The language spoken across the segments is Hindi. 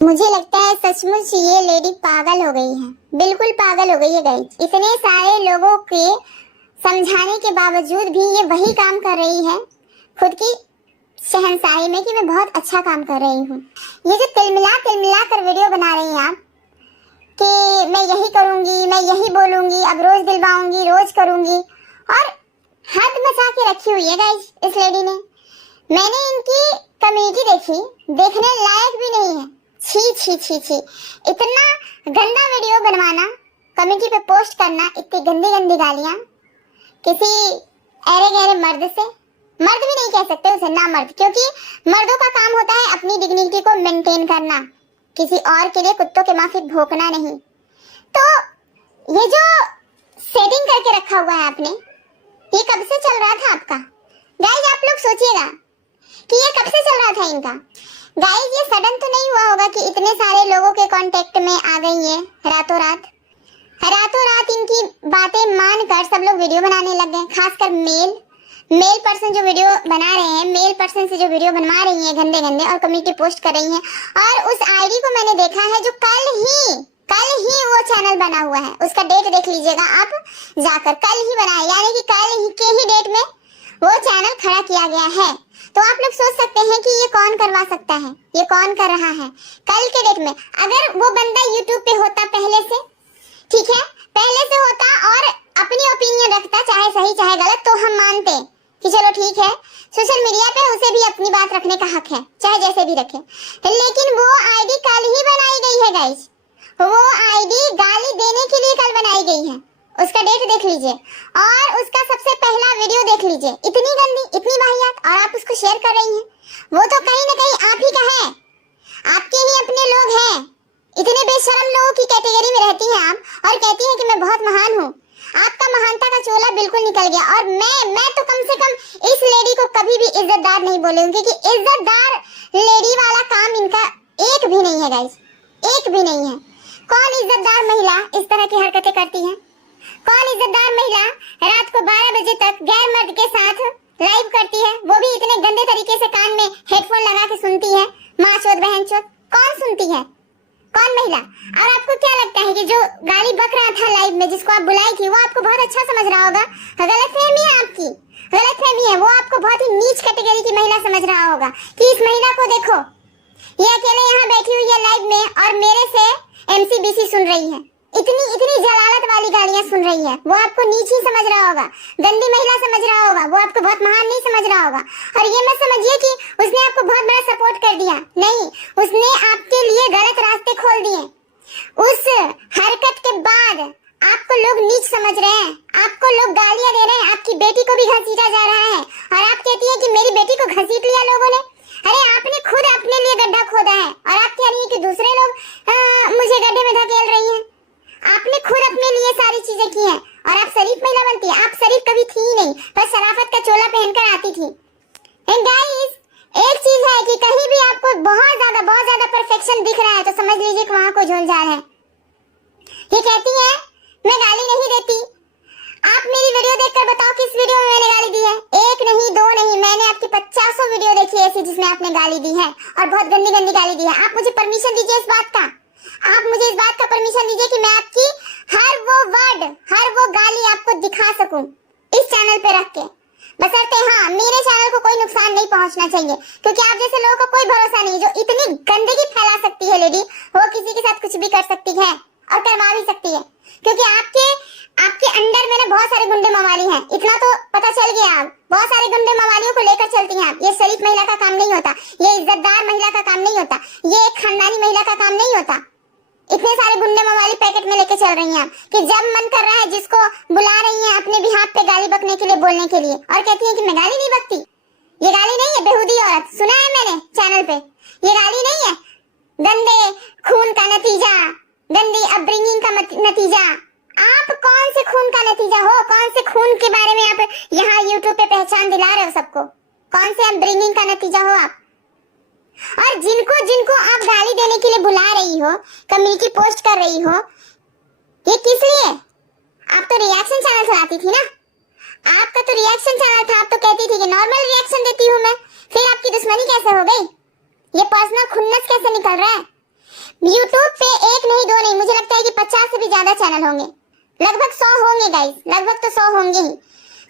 मुझे लगता है सचमुच ये लेडी पागल हो गई है, बिल्कुल पागल हो गई है गाइस। इतने सारे लोगों के समझाने के बावजूद भी ये वही काम कर रही है खुद की शहंशाही में कि मैं बहुत अच्छा काम कर रही हूँ। ये जो तिलमिला तिलमिला कर वीडियो बना रही हैं आप कि मैं यही करूंगी, मैं यही बोलूंगी, अब रोज दिलवाऊंगी, रोज करूंगी, और हद मचा के रखी हुई है गाइस इस लेडी ने। मैंने इनकी कम्युनिटी देखी, देखने लायक भी नहीं है। छी छी छी छी, इतना गंदा वीडियो बनवाना, कम्युनिटी पे पोस्ट करना, इतनी गंदी गंदी गालियां किसी ऐरे गहरे मर्द से। मर्द भी नहीं कह सकते उसे, ना मर्द, क्योंकि मर्दों का काम होता है अपनी डिग्निटी को मेंटेन करना, किसी और के लिए कुत्तों के माफिक भौंकना नहीं। तो ये जो सेटिंग करके रखा हुआ है आपने, ये कब से चल रहा था आपका गाइस? आप लोग सोचिएगा कि ये कब से चल रहा था इनका। गाइस ये सडन तो नहीं हुआ होगा कि इतने सारे लोगों के कांटेक्ट में आ गई है रातों रात। रातों रात इनकी बातें मानकर सब लोग वीडियो बनाने लग गए, खासकर मेल पर्सन जो वीडियो बना रहे हैं, मेल पर्सन से जो वीडियो बनवा रही हैं गंदे गंदे और कम्युनिटी पोस्ट कर रही हैं। और उस आईडी को मैंने देखा है जो कल ही वो चैनल बना हुआ है, उसका डेट देख लीजिएगा आप जाकर, कल ही बना है, यानी कि कल ही के ही डेट में वो चैनल खड़ा किया गया है। तो आप लोग सोच सकते हैं कि ये कौन करवा सकता है, ये कौन कर रहा है कल के डेट में। अगर वो बंदा यूट्यूब पे होता पहले से, ठीक है, पहले से होता और अपनी ओपिनियन रखता, चाहे सही चाहे गलत, तो हम मानते कि चलो ठीक है, सोशल मीडिया पे उसे भी अपनी बात रखने का हक है, चाहे जैसे भी रखे। लेकिन वो आईडी कल ही बनाई गई है गाइस, वो आईडी गाली देने के लिए कल बनाई गई है। उसका डेट देख लीजिए और उसका सबसे पहला वीडियो देख लीजिए, इतनी गंदी, इतनी वाहियात, और आप उसको शेयर कर रही हैं। वो तो कहीं ना कहीं आप ही का है, आपके ही अपने लोग हैं। इतने बेशरम लोगों की कैटेगरी में रहती हैं आप और कहती हैं कि मैं बहुत महान हूँ। आपका महानता का चोला बिल्कुल निकल गया। और मैं तो कम से कम इस लेडी को कभी भी इज्जतदार नहीं बोलूंगी, क्योंकि इज्जतदार लेडी वाला काम इनका एक भी नहीं है गाइस, एक भी नहीं है। कौन इज्जतदार महिला इस तरह की हरकतें करती है? कौन इज्जतदार महिला रात को 12 बजे तक गैर मर्द के साथ लाइव करती है, वो भी इतने गंदे तरीके से कान में हेडफोन लगा के सुनती है? माँ चोद बहन चोद, कौन सुनती है? कौन महिला? और आपको क्या लगता है कि जो गाली बक रहा था लाइव में, जिसको आप बुलाई थी, वो आपको बहुत अच्छा समझ रहा होगा? गलतफहमी है आपकी, गलतफहमी है। वो आपको बहुत ही नीच कैटेगरी की महिला समझ रहा होगा कि इस महिला को देखो, ये अकेले यहाँ बैठी हुई है लाइव में और मेरे से एमसीबीसी सुन रही है, इतनी जलालत वाली गालियां सुन रही है। वो आपको नीच ही समझ रहा होगा, गंदी महिला समझ रहा होगा, वो आपको बहुत महान नहीं समझ रहा होगा। और ये मत समझिए कि उसने आपको बहुत बड़ा सपोर्ट कर दिया, नहीं, उसने आपके लिए गलत रास्ते खोल दिए। उस हरकत के बाद आपको लोग नीच समझ रहे हैं, आपको लोग गालियां दे रहे हैं, आपकी बेटी को भी घसीटा जा रहा है और आप कहती है कि मेरी बेटी को घसीट लिया लोगों ने। अरे आपने खुद अपने लिए गड्ढा खोदा है और आप कह रही है कि दूसरे लोग मुझे गड्ढे में धकेल रही हैं। आपने खुद अपने लिए सारी चीजें की हैं और आप शरीफ महिला बनती है। आप शरीफ कभी थी ही नहीं, बस शराफत का चोला पहनकर आती थी। एंड गाइस एक चीज है कि कहीं भी आपको बहुत ज्यादा परफेक्शन दिख रहा है तो समझ लीजिए कि वहां कोई झोलझाल है। ये कहती है मैं गाली नहीं देती। आप मेरी वीडियो देखकर बताओ किस वीडियो में मैंने गाली दी है? एक नहीं, दो नहीं, मैंने आपकी 50 वीडियो देखी है ऐसी जिसमें आपने गाली दी है और बहुत गंदी गंदी गाली दी है। आप मुझे परमिशन दीजिए इस बात का, आप मुझे इस बात का परमिशन दीजिए कि मैं आपकी हर वो वर्ड, हर वो गाली आपको दिखा सकूं इस चैनल पे रख के। बशर्ते हाँ मेरे चैनल को कोई नुकसान नहीं पहुंचना चाहिए, क्योंकि आप जैसे लोगों का कोई भरोसा नहीं। जो इतनी गंदगी फैला सकती है लेडी, वो किसी के साथ कुछ भी कर सकती है और करवा भी सकती है, क्योंकि आपके अंडर में ना बहुत सारे गुंडे मवाली हैं, इतना तो पता चल गया। आप बहुत सारे गुंडे मवालियों को लेकर चलती हैं आप। ये शरीफ महिला का काम नहीं होता, ये इज्जतदार महिला का काम नहीं होता, ये एक खानदानी महिला का काम नहीं होता। इतने सारे गुंडे मवाली पैकेट में लेके चल रही हैं आप कि जब मन कर रहा है जिसको बुला रही हैं अपने बिहाफ पे गाली बकने के लिए, बोलने के लिए, और कहती हैं कि मैं गाली नहीं बकती। ये गाली नहीं है बेहुदी औरत, सुना है मैंने चैनल पे, ये गाली नहीं है। गंदे खून का नतीजा, गंदी अपब्रिंगिंग का नतीजा। आप कौन से खून का नतीजा हो? कौन से खून के बारे में आप यहाँ यूट्यूब पे पहचान दिला रहे हो सबको? कौन से अपब्रिंगिंग का नतीजा हो आप? और जिनको आप गाली देने के लिए बुला रही हो, कम्युनिटी पोस्ट कर रही हो, ये किस लिए? आप तो रिएक्शन चैनल चलाती थी ना, आपका तो रिएक्शन चैनल था। आप तो कहती थी कि नॉर्मल रिएक्शन देती हूँ मैं, फिर आपकी दुश्मनी कैसे हो गई? ये पर्सनल खुन्नस कैसे निकल रहा है? यूट्यूब पे एक नहीं दो नहीं, मुझे लगता है कि 50 से भी ज्यादा चैनल होंगे, लगभग 100 होंगे गाइस, लगभग तो 100 होंगे ही।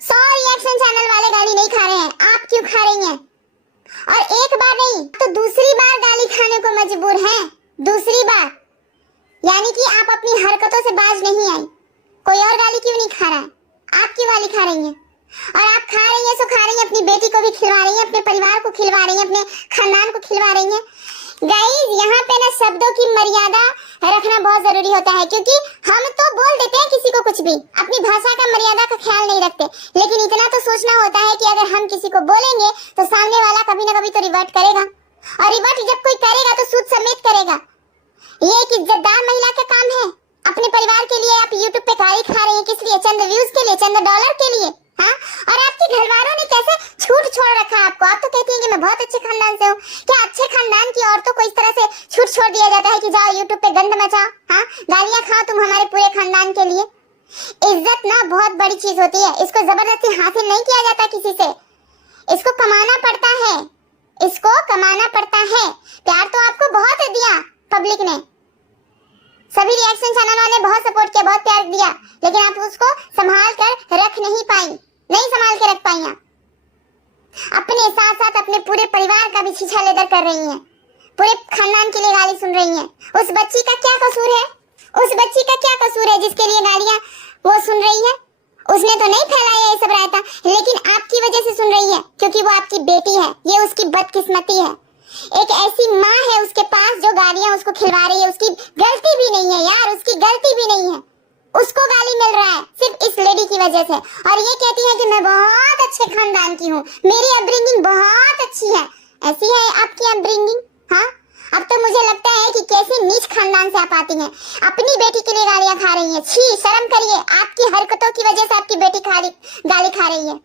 100 रिएक्शन चैनल वाले गाली नहीं खा रहे हैं, आप क्यों खा रही हैं? और एक बार नहीं तो दूसरी बार गाली खाने को मजबूर हैं, दूसरी बार। यानी कि आप अपनी हरकतों से बाज नहीं आई। कोई और गाली क्यों नहीं खा रहा है, आप क्यों गाली खा रही हैं? और आप खा रही हैं सो खा रही हैं, अपनी बेटी को भी खिलवा रही हैं, अपने परिवार को खिलवा रही हैं, अपने खानदान को खिलवा रही हैं। गाइस यहाँ पे ना शब्दों की मर्यादा रखना बहुत जरूरी होता है, क्योंकि हम तो बोल देते हैं किसी को कुछ भी, अपनी भाषा का मर्यादा का ख्याल नहीं रखते, लेकिन इतना तो सोचना होता है कि अगर हम किसी को बोलेंगे तो सामने वाला कभी ना कभी तो रिवर्ट करेगा, और रिवर्ट जब कोई करेगा तो सूद समेत करेगा। ये एक इज्जतदार महिला का काम है। अपने परिवार के लिए आप यूट्यूब पे गाली खा रही हैं, किस लिए? चंद व्यूज के लिए, चंद डॉलर के लिए। हाँ, और आपके घर वालों ने कैसे छूट छोड़ रखा आपको? आप तो कहती हैं कि मैं बहुत अच्छे खानदान से हूँ। क्या अच्छे खानदान की औरतों को इस तरह से छूट छोड़ दिया जाता है कि जाओ यूट्यूब पे गंद मचाओ, हाँ, गालियां खाओ तुम हमारे पूरे खानदान के लिए? इज्जत ना बहुत बड़ी चीज होती है, इसको जबरदस्ती हासिल नहीं किया जाता किसी से, इसको कमाना पड़ता है, इसको कमाना पड़ता है। प्यार तो आपको बहुत दिया पब्लिक ने, सभी रिएक्शन चैनलों ने बहुत सपोर्ट किया, बहुत प्यार दिया, लेकिन आप उसको संभाल कर रख नहीं पाई, नहीं संभाल के रख पाई। अपने साथ साथ अपने पूरे परिवार का भी छीछा लेदर कर रही हैं, पूरे खानदान के लिए गाली सुन रही हैं। उस बच्ची का क्या कसूर है? उस बच्ची का क्या कसूर है जिसके लिए गालियां वो सुन रही है? उसने तो नहीं फैलाया ये सब रायता, लेकिन आपकी वजह से सुन रही है, क्योंकि वो आपकी बेटी है। ये उसकी बदकिस्मती है। एक ऐसी माँ है उसके पास जो गालियां उसको खिलवा रही है, उसकी गलती भी नहीं है यार, उसकी गलती भी नहीं है, उसको गाली मिल रहा है सिर्फ इस लेडी की वजह से। और ये कहती है कि मैं बहुत अच्छे खानदान की हूँ, मेरी अपब्रिंगिंग बहुत अच्छी है। ऐसी है आपकी अपब्रिंगिंग? हाँ, अब तो मुझे लगता है कि कैसे नीच खानदान से आप आती हैं, अपनी बेटी के लिए गालियां खा रही हैं। छी, शर्म करिए, आपकी हरकतों की वजह से आपकी बेटी गाली खा रही है,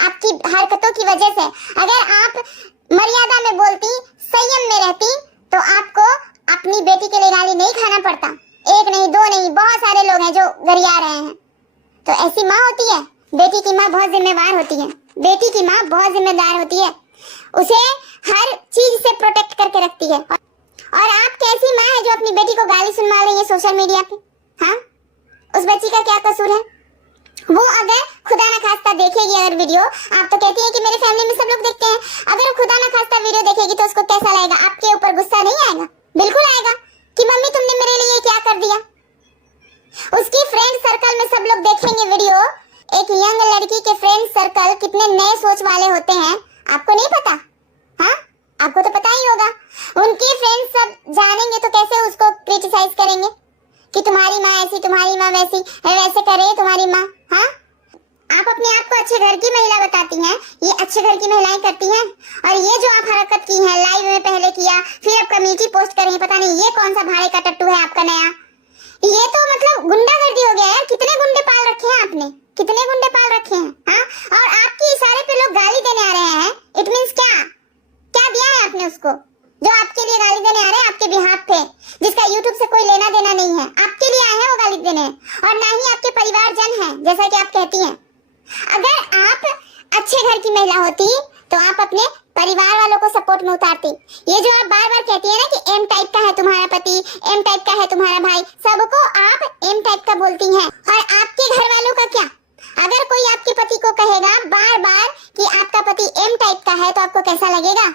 आपकी हरकतों की वजह से। अगर आप मर्यादा में बोलती, संयम में रहती, तो आपको अपनी बेटी के लिए गाली नहीं खाना पड़ता। एक नहीं दो नहीं, बहुत सारे लोग हैं जो गरिया रहे हैं। तो ऐसी माँ होती है, बेटी की माँ बहुत जिम्मेदार होती है, बेटी की माँ बहुत जिम्मेदार होती है, उसे हर चीज से प्रोटेक्ट करके रखती है। और आप कैसी माँ है जो अपनी बेटी को गाली सुनवा रही है सोशल मीडिया पे? हाँ, उस बच्ची का क्या कसूर है? वो अगर खुदा न खास्ता देखेगी अगर वीडियो, आप तो कहती हैं कि मेरे फैमिली में सब लोग देखते हैं, अगर खुदा न खास्ता वीडियो देखेगी तो उसको कैसा लगेगा? आपके ऊपर गुस्सा नहीं आएगा? बिल्कुल आएगा कि मम्मी तुमने मेरे लिए क्या कर दिया। उसकी फ्रेंड सर्कल में सब लोग देखेंगे वीडियो। एक यंग लड़की के फ्रेंड सर्कल कितने नए सोच वाले होते हैं, आपको नहीं पता? हाँ, आपको तो पता ही होगा। उनके फ्रेंड्स सब जानेंगे तो कैसे उसको क्रिटिसाइज करेंगे कि तुम्हारी माँ ऐसी, तुम्हारी माँ वैसी, वैसे कर रही है तुम्हारी माँ। हाँ, आप अपने आप को अच्छे घर की महिला बताती हैं, ये अच्छे घर की महिलाएं करती हैं। और ये जो आप हरकत की है, लाइव में पहले किया, फिर आप कमेटी पोस्ट कर रही हैं, पता नहीं ये कौन सा भाड़े का टट्टू है आपका नया। ये तो मतलब गुंडागर्दी हो गया है। कितने गुंडे पाल रखे हैं आपने, कितने गुंडे पाल रखे हैं? हाँ, और आपके इशारे पे लोग गाली देने आ रहे हैं। इट मींस क्या क्या दिया है आपने उसको जो आपके लिए गाली देने आ रहे हैं, आपके बिहाफ पे, जिसका यूट्यूब से कोई लेना देना नहीं है, आपके लिए आए हैं वो गाली देने, और ना ही आपके परिवारजन हैं जैसा कि आप कहती हैं। अगर आप अच्छे घर की महिला होती तो आप अपने परिवार वालों को सपोर्ट में उतारती। ये जो आप बार बार कहती है ना कि एम टाइप का है तुम्हारा पति, एम टाइप का है तुम्हारा भाई, सबको आप एम टाइप का बोलती हैं। और आपके घर वालों का क्या? अगर कोई आपके पति को कहेगा बार बार कि आपका पति एम टाइप का है तो आपको कैसा लगेगा?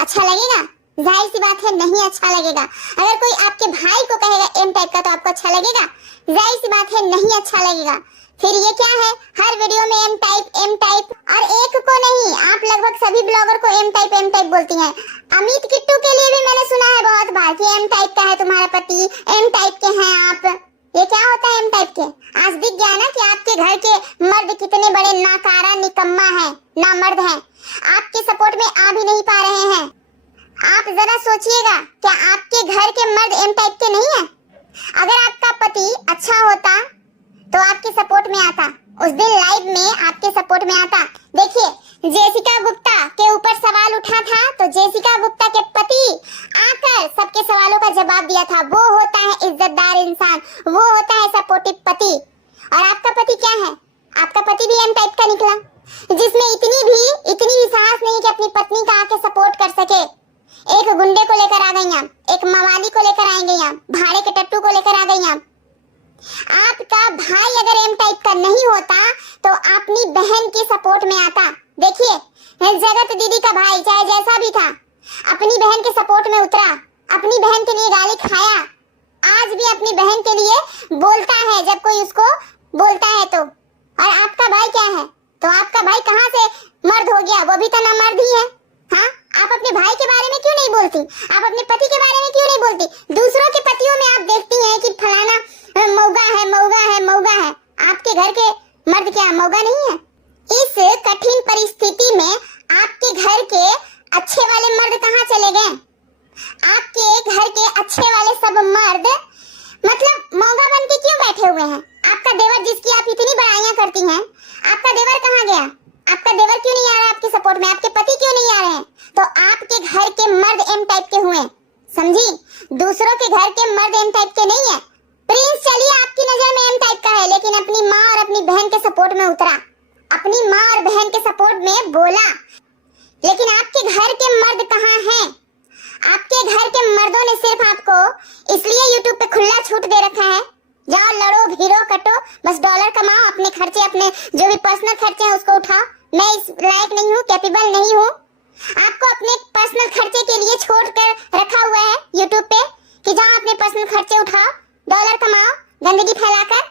अच्छा लगेगा? जाहिर सी बात है नहीं अच्छा लगेगा। अगर कोई आपके भाई को कहेगा एम टाइप का तो आपको अच्छा लगेगा? जाहिर सी बात है नहीं अच्छा लगेगा। फिर ये क्या है, हर वीडियो में एम टाइप, और एक को नहीं, आप लगभग सभी ब्लॉगर को एम टाइप बोलती हैं। अमित किट्टू के लिए भी मैंने सुना है बहुत बार कि एम टाइप का है तुम्हारा पति, एम टाइप के हैं आप। ये क्या होता है एम टाइप के? आज दिख गया ना कि आपके घर के मर्द कितने बड़े नाकारा निकम्मा है, नामर्द हैं, आपके सपोर्ट में आ भी नहीं पा रहे हैं। आप जरा सोचिएगा, क्या आपके घर के मर्द एम टाइप के नहीं है? अगर आपका पति अच्छा होता तो आपके सपोर्ट में आता, उस दिन लाइव में आपके सपोर्ट में आता। देखिए, जेसिका गुप्ता के ऊपर सवाल उठा था तो जेसिका गुप्ता के पति आकर सबके सवालों का जवाब दिया था। वो होता है इज्जतदार इंसान, वो होता है सपोर्टिव पति। और आपका पति क्या है? आपका पति भी एम टाइप का निकला, जिसमें इतनी भी साहस नहीं कि अपनी पत्नी का आके सपोर्ट कर सके। एक गुंडे को लेकर आ गई, एक मवाली को लेकर आप, भाड़े के टट्टू को लेकर आ गई आप। आपका भाई अगर एम टाइप का नहीं होता तो अपनी बहन के सपोर्ट में आता। देखिए, जगत दीदी का भाई चाहे जैसा भी था, अपनी बहन के सपोर्ट में उतरा, अपनी बहन के लिए गाली खाया, आज भी अपनी बहन के लिए बोलता है जब कोई उसको बोलता है तो। और आपका भाई क्या है? तो आपका भाई कहाँ से मर्द हो गया? वो भी तो ना मर्द ही है। हाँ, आप अपने भाई के बारे में क्यों नहीं बोलती? आप अपने पति के बारे में क्यों नहीं बोलती? दूसरों के पतियों में आप देखती हैं कि फलाना मौगा है, मौगा है, मौगा है। आपके घर के मर्द क्या मौगा नहीं है? इस कठिन परिस्थिति में आपके घर के अच्छे वाले मर्द कहाँ चले गए? आपके घर के अच्छे वाले सब मर्द मतलब मौगा बन के क्यों बैठे हुए हैं? आपका देवर जिसकी आप इतनी बड़ाइयां करती हैं, आपका देवर कहाँ गया? आपका देवर क्यों नहीं आ रहा आपके सपोर्ट में? आपके पति क्यों नहीं आ रहे हैं? तो आपके घर के मर्द एम टाइप के हुए, समझी? दूसरों के घर के मर्द एम टाइप के नहीं है। प्रिंस चलिए आपकी नजर में एम टाइप का है, लेकिन अपनी माँ और अपनी बहन के सपोर्ट में उतरा, अपनी माँ और बहन के सपोर्ट में बोला। लेकिन आपके घर के मर्द कहाँ हैं? आपके घर के मर्दों ने सिर्फ आपको इसलिए यूट्यूब पे खुला छूट दे रखा है, जाओ लड़ो भिड़ो कटो, बस डॉलर कमाओ, अपने खर्चे, अपने जो भी पर्सनल खर्चे हैं उसको उठाओ। मैं इस लायक नहीं हूँ, कैपेबल नहीं हूँ। आपको अपने पर्सनल खर्चे के लिए छोड़ कर रखा हुआ है यूट्यूब पे कि जाओ अपने पर्सनल खर्चे उठाओ, डॉलर कमाओ, गंदगी फैलाकर।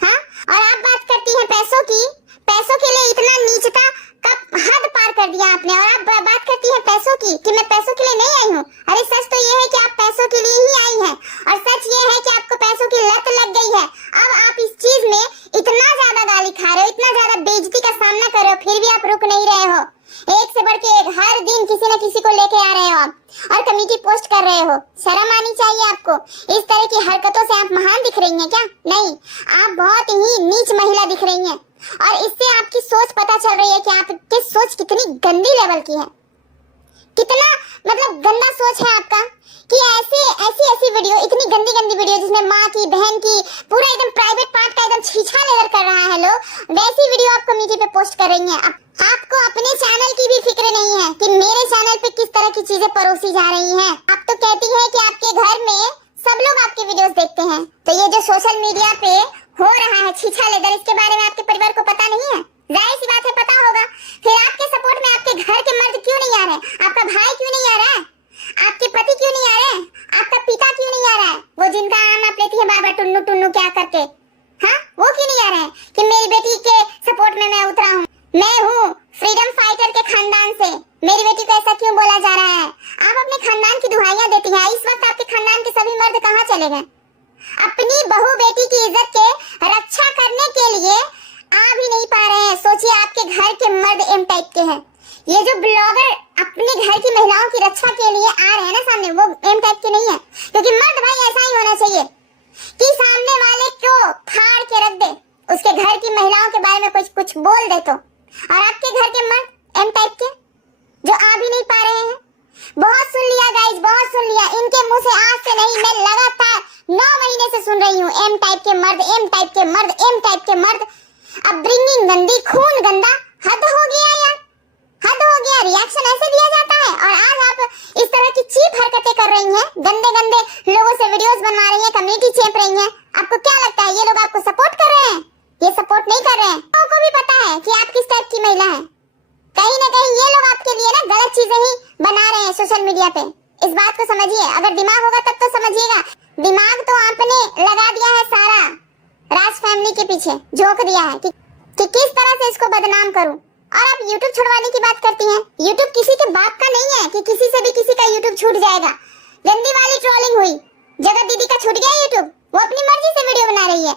हाँ, और आप बात करती हैं पैसों की। पैसों के लिए इतना नीचता का हद पार कर दिया आपने, और आप बात करती हैं पैसों की कि मैं पैसों के लिए नहीं आई हूँ। अरे सच तो ये है कि आप पैसों के लिए ही आई हैं, और सच ये है कि आपको पैसों की लत लग गई है। अब आप इस चीज में इतना ज्यादा गाली खा रहे हो, इतना ज्यादा बेइज्जती का सामना कर रहे हो, फिर भी आप रुक नहीं रहे हो। एक से बढ़ के एक हर दिन किसी न किसी को लेके आ रहे हो आप, और कमेटी पोस्ट कर रहे हो। शर्म आनी चाहिए आपको। इस तरह की हरकतों से आप महान दिख रही हैं क्या? नहीं, आप बहुत ही नीच महिला दिख रही हैं, और इससे आपकी सोच पता चल रही है कि आपकी सोच कितनी गंदी लेवल की है। कितना मतलब गंदा सोच है आपका कि ऐसी वीडियो, इतनी गंदी गंदी वीडियो जिसमें माँ की, बहन की, पूरा एकदम प्राइवेट पार्ट का एकदम छीछा लेकर कर रहा है लोग, वैसी वीडियो आप कमेटी पे पोस्ट कर रही हैं। आपको अपने चैनल की भी फिक्र नहीं है कि मेरे चैनल पे किस तरह की चीजें परोसी जा रही हैं। आप तो कहती है कि आपके घर में सब लोग आपके वीडियोस देखते हैं, तो ये जो सोशल मीडिया पे हो रहा है छीछा लेदर, इसके बारे में आपके परिवार को पता नहीं है? जाहिर सी बात है पता होगा। फिर आपके सपोर्ट में आपके घर के मर्द क्यों नहीं आ रहे? आपका भाई क्यों नहीं आ रहा है? आपके पति क्यों नहीं आ रहे हैं? आपका पिता क्यों नहीं आ रहा है? वो जिनका नाम आप लेती है बार बार टुन्नू टुन्नू क्या करके, हाँ, वो क्यों नहीं आ रहे हैं कि मेरी बेटी के सपोर्ट में मैं उतरा हूँ, मैं हूँ फ्रीडम फाइटर के खानदान से, मेरी बेटी को ऐसा क्यों बोला जा रहा है? आप अपने खानदान की दुहाइयां देती हैं। इस वक्त आपके खानदान के सभी मर्द कहाँ चले गए? अपनी बहू बेटी की इज्जत के रक्षा करने के लिए आ भी नहीं पा रहे हैं। सोचिए आपके घर के मर्द एम टाइप के हैं। ये जो ब्लॉगर अपने घर की महिलाओं की रक्षा के लिए आ रहे हैं ना सामने, वो एम टाइप के नहीं है, क्योंकि मर्द भाई ऐसा ही होना चाहिए कि सामने वाले को फाड़ के रख दे, उसके घर की महिलाओं के बारे में कुछ बोल दे तो। और आपके घर के मर्द एम टाइप के जो आ भी नहीं पा रहे हैं। बहुत सुन लिया गाइस, बहुत सुन लिया। इनके मुंह से आज से नहीं, मैं लगातार 9 महीने से सुन रही हूँ एम टाइप के मर्द, एम टाइप के मर्द, एम टाइप के मर्द। अपब्रिंगिंग गंदी, खून गंदा, हद हो गया यार, हद हो गया। रिएक्शन ऐसे दिया जाता है, और आज आप इस तरह की चीप हरकतें कर रही हैं, गंदे गंदे लोगों से वीडियोस बनवा रही हैं, कम्युनिटी चेप रही हैं। आपको क्या लगता है ये लोग आपको सपोर्ट कर रहे हैं? ये सपोर्ट नहीं कर रहे हैं। लोगों को भी पता है कि आप किस टाइप की महिला हैं। कहीं ना कहीं ये लोग आपके लिए ना गलत चीजें ही बना रहे हैं सोशल मीडिया पे। इस बात को समझिए। अगर दिमाग होगा तब तो समझिएगा। दिमाग तो आपने लगा दिया है सारा, राज फैमिली के पीछे झोंक दिया है कि किस तरह से इसको बदनाम करूं। और आप YouTube छुड़वाने की बात करती हैं। YouTube किसी के बाप का नहीं है कि किसी से भी किसी का YouTube छूट जाएगा। गंदी वाली ट्रोलिंग हुई, जगत दीदी का छूट गया YouTube, वो अपनी मर्जी से वीडियो बना रही है,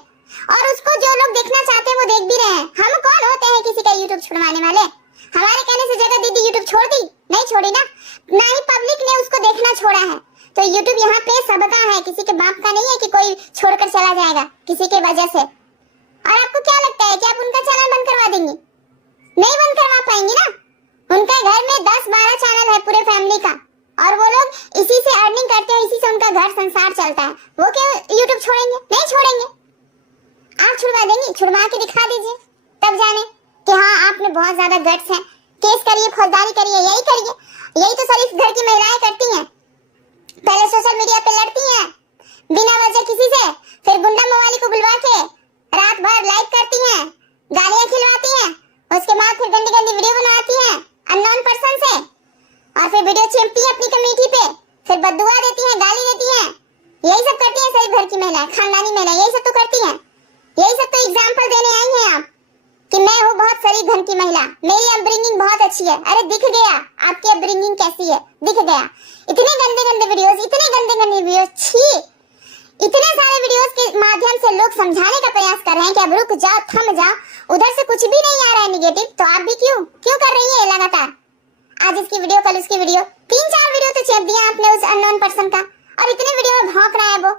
और उसको जो लोग देखना चाहते हैं वो देख भी रहे हैं। हम कौन होते हैं किसी का YouTube छुड़वाने वाले? हमारे कहने से जगत दीदी YouTube छोड़ दी? नहीं छोड़ी ना, ना ही पब्लिक ने उसको देखना छोड़ा है। तो YouTube यहाँ पे सबका है, किसी के बाप का नहीं है कि कोई छोड़कर चला जाएगा किसी के वजह से। और आपको क्या लगता है कि आप उनका चैनल बंद करवा देंगी? नहीं बंद करवा पाएंगी ना। उनके घर में 10-12 चैनल है पूरे फैमिली का, और वो लोग इसी से अर्निंग करते हैं, इसी से उनका घर संसार चलता है। वो क्यों YouTube छोड़ेंगे? नहीं छोड़ेंगे। आप छुड़वा देंगी? छुड़वा के दिखा दीजिए, तब जाने कि हाँ आपने बहुत ज्यादा गट्स है। केस करिए, फौजदारी करिए, यही करिए। यही तो सारी घर की महिलाएं करती हैं। पहले सोशल मीडिया पे लड़ती हैं, बिना वजह किसी से, फिर गुंडा मवाली को बुलवा के रात भर लाइक करती हैं, गालियां खिलवाती हैं, उसके बाद फिर गंदी गंदी वीडियो बनाती हैं अननोन पर्सन से, और फिर वीडियो चिपकती है अपनी कमेटी पे, फिर बद्दुआ देती हैं, गाली देती हैं। यही सब करती हैं शरीफ घर की महिला, खानदानी महिला, यही सब तो करती हैं। यही सब तो एग्जाम्पल देने आई हैं आप कि मैं हूँ बहुत शरीफ घर की महिला, मेरी अपब्रिंगिंग बहुत अच्छी है। अरे दिख गया आपकी अपब्रिंगिंग कैसी है, दिख गया। इतने गंदे गंदे वीडियोस, इतने गंदे गंदे वीडियोस, छी। इतने सारे वीडियोस के माध्यम से लोग समझाने का प्रयास कर रहे हैं कि अब रुक जाओ, थम जाओ, उधर से कुछ भी नहीं आ रहा है निगेटिव, तो आप भी क्यों कर रही है लगातार? आज इसकी वीडियो, कल उसकी वीडियो, 3-4 वीडियो तो चेप दिया आपने उस अननोन पर्सन का, और इतने वीडियो में भौंक रहा है वो।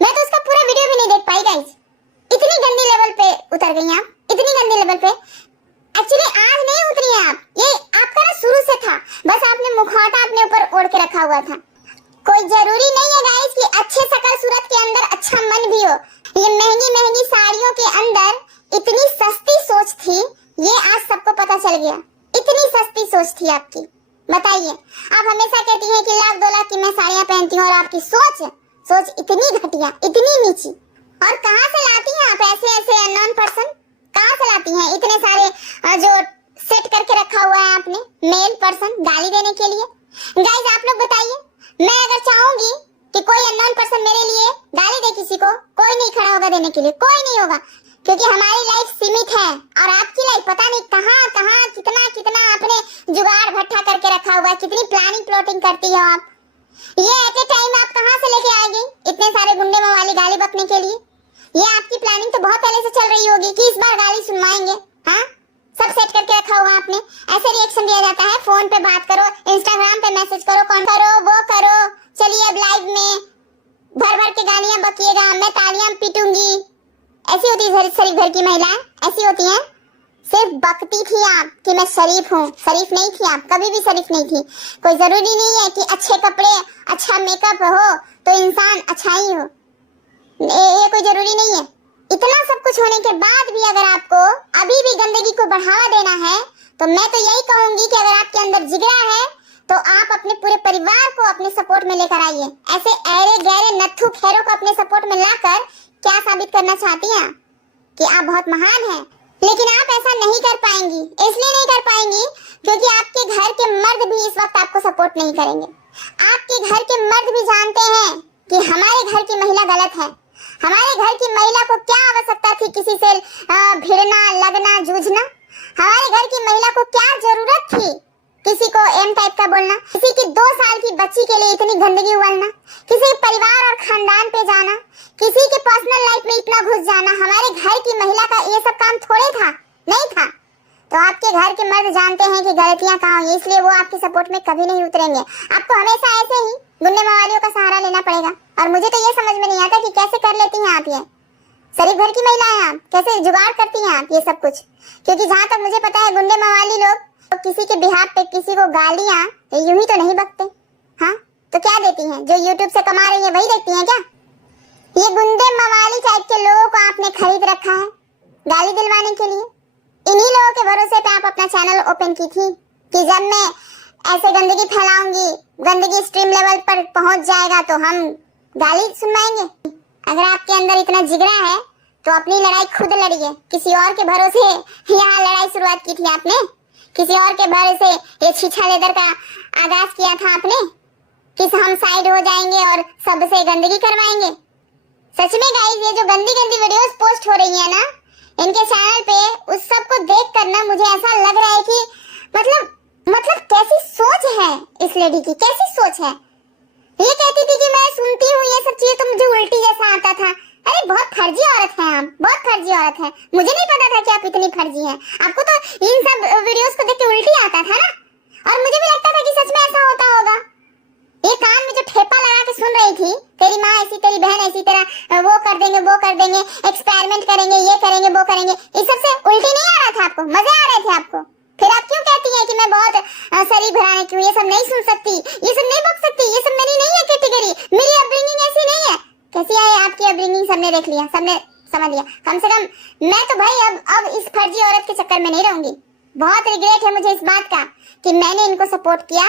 मैं तो उसका पूरा वीडियो भी नहीं देख पाई गाइस। इतनी गंदी लेवल पे उतर गई आप, इतनी गंदी लेवल पे। एक्चुअली आज नहीं उतरी है आप, ये आपका ना शुरू से था, बस आपने मुखौटा अपने ऊपर ओढ़ के रखा हुआ था। कोई जरूरी नहीं है गाइस कि अच्छे शकल सूरत के अंदर अच्छा मन भी हो। ये महंगी महंगी साड़ियों के अंदर इतनी सस्ती सोच थी, ये आज सबको पता चल गया। इतनी सस्ती सोच थी आपकी, बताइए। आप हमेशा कहती हैं कि लाख 2 लाख की मैं साड़ियां पहनती हूँ, और आपकी सोच इतनी घटिया, इतनी नीची। और कहाँ से लाती हैं आप ऐसे अननोन पर्सन, कहाँ से लाती हैं इतने सारे जो सेट करके रखा हुआ है आपने मेल पर्सन गाली देने के लिए? गाइस आप लोग बताइए, मैं अगर चाहूंगी कि कोई अननोन पर्सन मेरे लिए गाली दे किसी को, कोई नहीं खड़ा होगा देने के लिए, कोई नहीं होगा, क्योंकि हमारी लाइफ सीमित है और आपकी लाइफ पता नहीं कहाँ कहाँ कितना कितना आपने जुगाड़ भट्टा करके रखा हुआ है, कितनी प्लानिंग प्लॉटिंग करती हो आप। ये एट ए टाइम आप कहाँ से लेके आएगी इतने सारे गुंडे वाली गाली बकने के लिए? ये आपकी प्लानिंग तो बहुत पहले से चल रही होगी कि इस बार गाली सुनवाएंगे। हाँ, सब सेट करके रखा हुआ आपने। ऐसे रिएक्शन दिया जाता है, फोन पे बात करो, इंस्टाग्राम पे मैसेज करो, कौन करो वो करो, चलिए अब लाइव में भर भर के गालियां बकिएगा, मैं तालियां पीटूंगी। ऐसी होती है शरीफ घर की महिलाएं, ऐसी होती हैं। सिर्फ बकती थी आप कि मैं शरीफ हूँ, शरीफ नहीं थी आप, कभी भी शरीफ नहीं थी। कोई जरूरी नहीं है कि अच्छे कपड़े, अच्छा मेकअप हो तो इंसान अच्छा ही हो, ये कोई जरूरी नहीं है। इतना सब कुछ होने के बाद भी अगर आपको अभी भी गंदगी को बढ़ावा देना है, तो मैं तो यही कहूंगी कि अगर आपके अंदर जिगरा है तो आप अपने पूरे परिवार को अपने सपोर्ट में लेकर आइए। ऐसे ऐरे गहरे नत्थु खैरों को अपने सपोर्ट में लाकर क्या साबित करना चाहती हैं कि आप बहुत महान हैं? लेकिन आप ऐसा नहीं कर पाएंगी, इसलिए नहीं कर पाएंगी क्योंकि आपके घर के मर्द भी इस वक्त आपको सपोर्ट नहीं करेंगे। आपके घर के मर्द भी जानते हैं कि हमारे घर की महिला गलत है। हमारे घर की महिला को क्या आवश्यकता थी किसी से भिड़ना, लगना, जूझना? हमारे घर की महिला को क्या जरूरत थी किसी को एम टाइप का बोलना, किसी की 2 साल की बच्ची के लिए इतनी गंदगी उगलना, किसी के परिवार और खानदान पे जाना, किसी के पर्सनल लाइफ में इतना घुस जाना? हमारे घर की महिला का ये सब काम थोड़े था, नहीं था। तो आपके घर के मर्द जानते हैं कि गलतियां कहाँ हुई, इसलिए वो आपके सपोर्ट में कभी नहीं उतरेंगे। आपको हमेशा ऐसे ही गुंडे मवालियों का सहारा लेना पड़ेगा। और मुझे तो ये समझ में नहीं आता कि कैसे कर लेती हैं आप ये शरीफ घर की महिला है, आप कैसे जुगाड़ करती हैं आप ये सब कुछ? क्योंकि जहाँ तक मुझे पता है गुंडे मवाली लोग तो किसी के बिहाफ पे किसी को गालियां यूं ही तो नहीं बकते। हाँ, तो क्या देती हैं? जो यूट्यूब से कमा रही है वही देखती हैं क्या? ये गुंडे मवाली टाइप के लोगों को आपने खरीद रखा है गाली दिलवाने के लिए। इन्हीं लोगों के भरोसे पे आप अपना चैनल ओपन की थी कि जब मैं ऐसे गंदगी फैलाऊंगी, गंदगी स्ट्रीम लेवल पर पहुंच जाएगा तो हम गाली सुनवाएंगे। अगर आपके अंदर इतना जिगरा है तो अपनी लड़ाई खुद लड़िए। किसी और के भरोसे यहाँ लड़ाई शुरुआत की थी आपने, किसी और के भरोसे ये छीछा लेदर का आगाज किया था आपने कि हम साइड हो जाएंगे और सबसे गंदगी करवाएंगे। सच में गाइस, ये जो गंदी गंदी वीडियोस पोस्ट हो रही है ना इनके चैनल पे, उस सब को देख कर ना मुझे ऐसा लग रहा है कि मतलब कैसी सोच है इस लेडी की, कैसी सोच है। ये कहती थी कि मैं सुनती हूँ ये सब चीजें तो मुझे उल्टी जैसा आता था। अरे बहुत फर्जी औरत है आप, बहुत फर्जी औरत है। मुझे नहीं पता था कि आप इतनी फर्जी हैं। आपको तो इन सब वीडियोस को देख के उल्टी आता था ना, और मुझे भी लगता था कि सच में ऐसा होता होगा। ये कान में जो ठेपा लगा के सुन रही थी, तेरी माँ ऐसी, तेरी बहन ऐसी, तेरा वो कर देंगे, वो कर देंगे, एक्सपेरिमेंट करेंगे, ये करेंगे, वो करेंगे, इस सब से उल्टी नहीं आ रहा था आपको? मजे आ रहे थे आपको? फिर आप क्यों कहती हैं कि मैं बहुत शरीफ घराने की हूँ, ये सब नहीं सुन सकती, ये सब नहीं बक सकती, ये सब मेरी नहीं है कैटेगरी, मेरी अपब्रिंगिंग ऐसी नहीं है। कैसी है आपकी अपब्रिंगिंग? सबने देख लिया, सबने समझ लिया। कम से कम मैं तो भाई अब इस फर्जी औरत के चक्कर में नहीं रहूंगी। बहुत रिग्रेट है मुझे इस बात का कि मैंने इनको सपोर्ट किया।